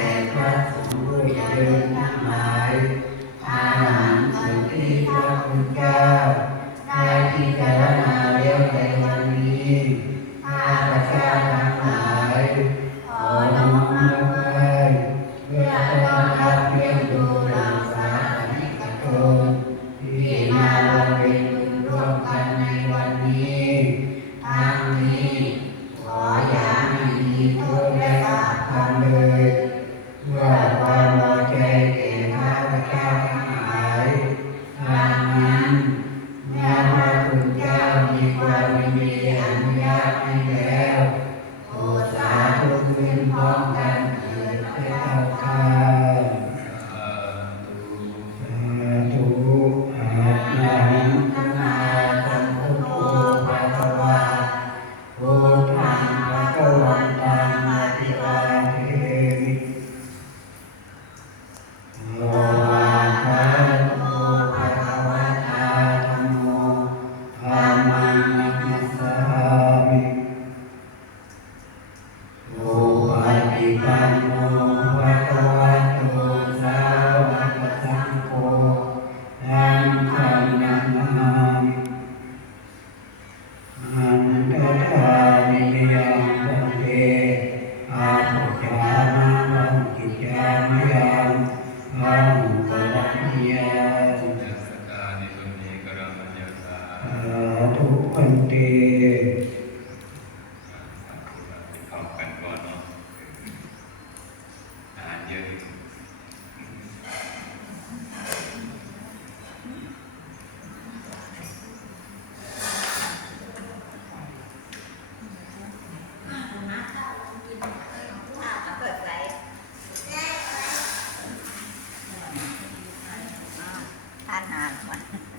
แต่พระสุริยนมา 晚安。